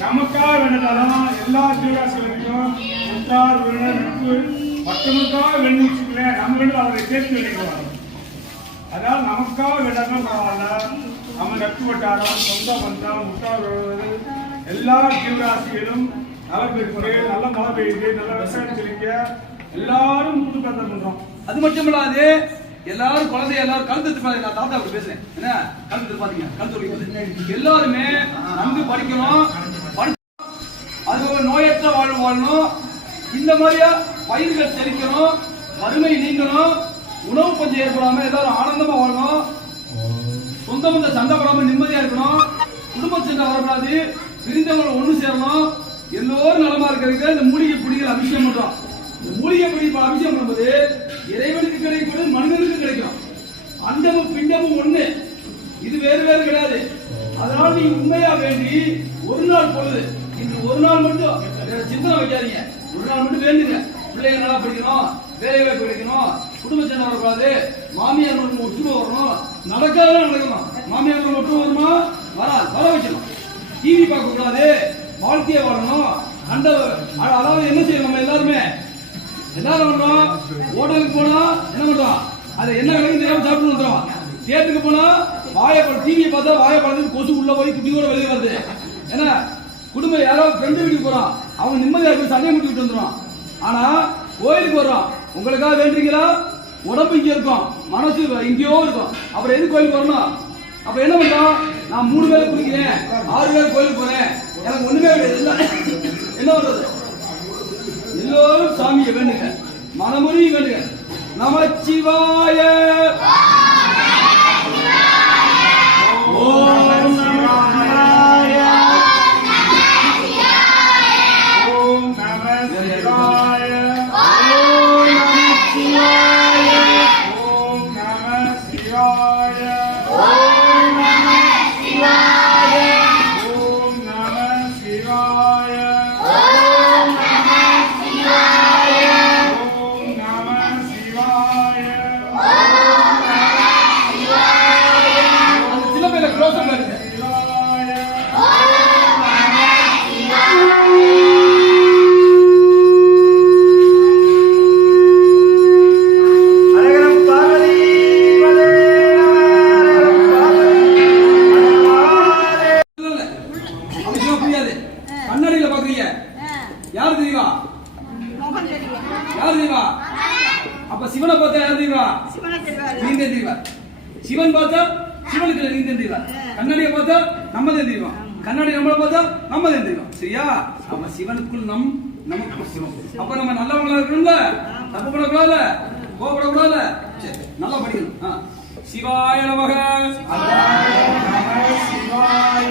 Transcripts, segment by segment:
நமக்காக வேண்டதாலும் எல்லா ஜீவராசிகளுக்கும் உற்றார் உறவினர் நட்பு மற்றவங்களுக்காக வேண்டி வச்சுக்கலேன் நம்ம வேணும் அவரை சேர்த்து வேண்டிக்குவாங்க அதாவது நமக்காக வேண்டாம் பரவாயில்ல நம்ம நட்பு வட்டாரம் சொந்த பந்தம் உற்றார் உறவினர் எல்லா ஜீவராசிகளும் நலப்பெருக்கு நல்ல மழை பெய்யுது நல்ல விவசாயம் செழிக்க எல்லாரும் கூட்டு பந்தம் பண்றோம். அது மட்டும் இல்லாது எல்லாரும் குழந்தைய எல்லாரும் கழுத்து திருப்பாங்க நான் தாத்தா அப்படி பேசுறேன். என்ன? கழுத்து திருப்பாதீங்க. கழுத்து வலிக்குது. எல்லாருமே நன்கு படிக்கணும். அது ஒரு நோயற்ற வாழ்வு வாழணும். இந்த மாதிரியா பயிர்கள் செழிக்கணும். வறுமை நீங்கணும். உணவு பஞ்சம் ஏற்படாம எல்லாரும் ஆனந்தமா வாழணும். சொந்த பந்த சண்டை போடாம நிம்மதியா இருக்கணும். குடும்ப சண்டை வரக்கூடாது. பிரிந்தவங்க ஒண்ணு சேரணும். எல்லோரும் நலமா இருக்கிறதுக்கு இந்த மூலிகை பிடிக்கிற அபிஷேகம் பண்றோம். இந்த மூலிகை பிடிக்கிற அபிஷேகம் பண்ணும்போது இறைவனுக்கு கிடைக்கிறது மனிதனுக்கு கிடைக்கும் அண்டமும் பிண்டமும் ஒண்ணு. இது வேறு வேறு கிடையாது. அதனால நீ உண்மையா வேண்டி ஒரு நாள் பொழுது இன்று ஒரு நாள் மட்டும் வேற சிந்தனை வைக்காதீங்க. ஒரு நாள் மட்டும் வேண்டுங்க. பிள்ளைங்க நல்லா படிக்கணும் வேலை வாய்ப்பு கிடைக்கணும் குடும்ப சின்ன வரக்கூடாது. மாமியார் மட்டும் ஒற்றுமை வரணும். நடக்காதான் நடக்கணும். மாமியார் மட்டும் வருமா? வராது. வர வைக்கணும். டிவி பார்க்க கூடாது வாழ்க்கையை வாழணும். அண்ட அதாவது என்ன செய்யணும் நம்ம எல்லாருமே? எல்லாரும் பண்றோம் ஹோட்டலுக்கு போனா என்ன பண்றோம்? அது என்ன விலைக்கு தெரியாம சாப்பிட்டு வந்துடும் தியேட்டருக்கு போனா வாழைப்பழம் டிவியை பார்த்தா வாழைப்பழத்துக்கு கொசு உள்ள போய் குட்டியோட வெளியே வருது. என்ன? குடும்பம் யாரோ ஃப்ரெண்டு வீட்டுக்கு போறோம். அவங்க நிம்மதியா இருக்கு சண்டையை முடிச்சுட்டு வந்துடும் ஆனா கோயிலுக்கு வர்றோம். உங்களுக்காக வேண்டுறீங்களா? உடம்பு இங்க இருக்கும். மனசு இங்கேயோ இருக்கும். அப்புறம் எது கோயிலுக்கு வரணும்? அப்ப என்ன பண்றோம்? நான் மூணு பேரை குடிக்கிறேன் ஆறு பேர் கோயிலுக்கு போறேன். எனக்கு ஒண்ணுமே கிடையாது எல்லாம் என்ன பண்றது? எல்லோரும் சாமியை வேண்டுங்க மனமுறையும் வேண்டுங்க நமச்சிவாய! அப்ப சிவனை பார்த்தா யாரு தெரியுமா? நீங்க தெரியுமா சிவன் பார்த்தா சிவனுக்கு நீங்க தெரியுமா கண்ணாடியை பார்த்தா நம்ம தான் தெரியும் கண்ணாடி நம்மளை பார்த்தா நம்ம தெரியும் சரியா? அப்ப சிவனுக்குள் நம் நமக்கு சிவம் அப்ப நம்ம நல்லவங்களா இருக்கணும்ல? தப்பு பண்ணக்கூடாதுல கோபப்படக்கூடாதுல சரி நல்லா படிக்கணும். சிவாய நமக. சிவாய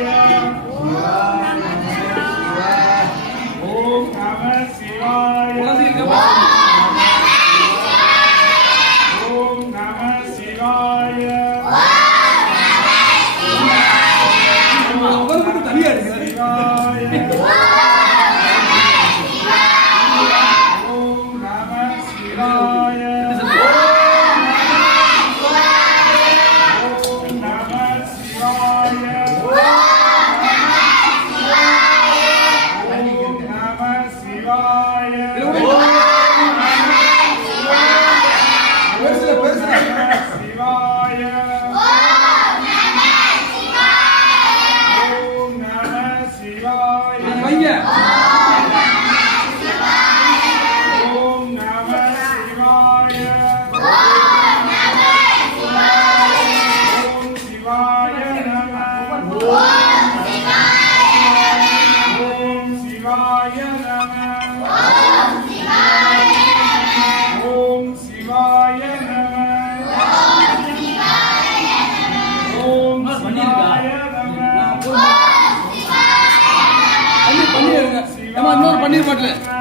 பன்னீர் பட்டர்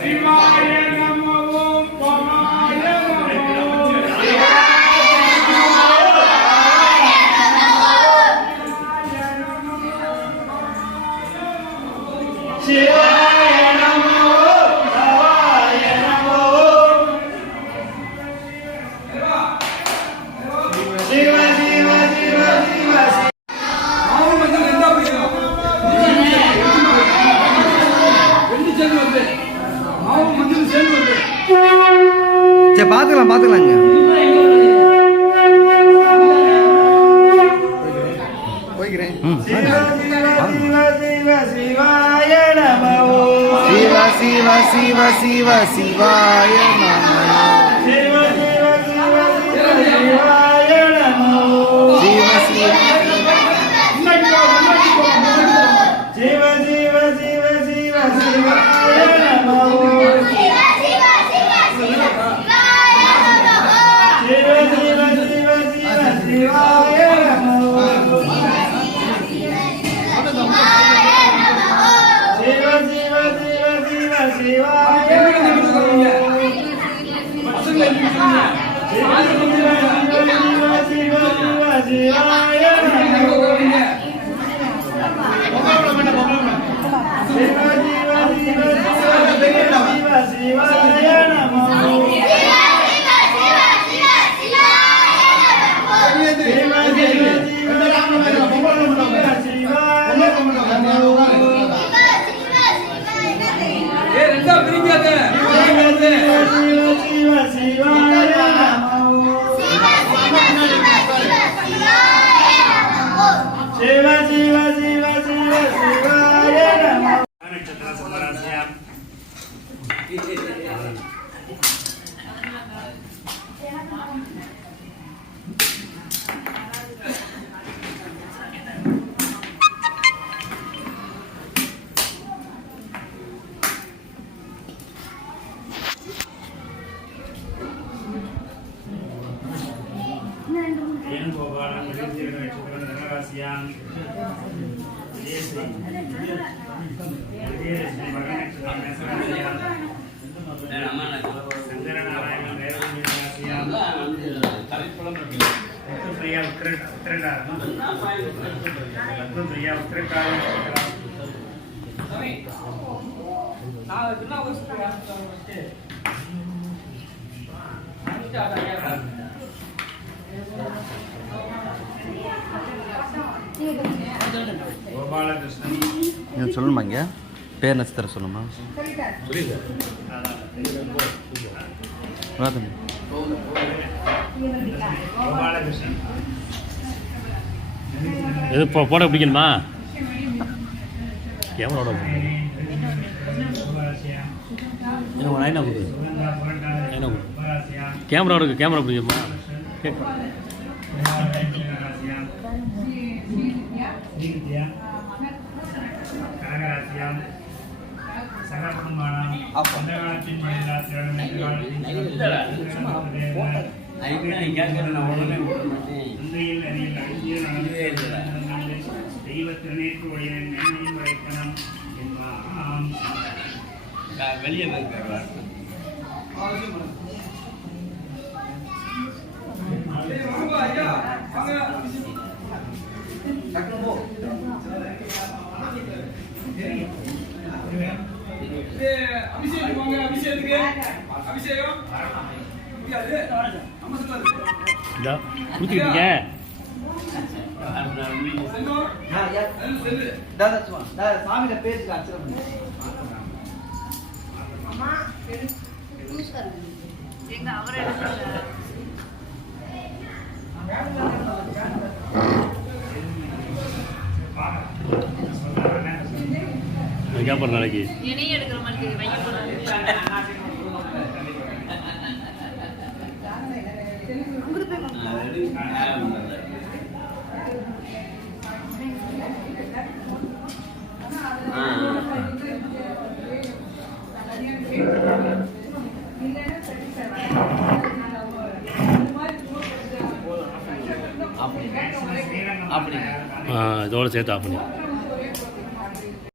Viva! பார்த்துக்கலாம் பார்த்துக்கலாங்க போய்க்கிறேன் சிவ சிவ சிவ சிவ சிவாய நம சிவாய நமோ. விஜயலட்சுமி வரலட்சுமி மேசராசியாம் சங்கரநாராயணன் ரேவதி ராசியாம் பேர் நட்சத்திரம் கோபாலகிருஷ்ணன் எது போ போட பிடிக்கணுமா? கோபாலசியாம் என்ன கொடு. என்ன கோபாலசியாம் கேமராவோட கேமரா பிடிக்குமா கேட்க ராசியாம் ஸ்ரீவித்யா கனகராசியாம் சககுடும்பானாம் அந்த காலத்தின் தந்தையில் அணியில் அழிஞ்சிய நடந்து என்பாம் வெளியே வாங்க சாமியில பண்ணி எங்க அவரை கேட்பேன் நாளைக்கு இதோட சேர்த்து ஆஃப் பண்ணி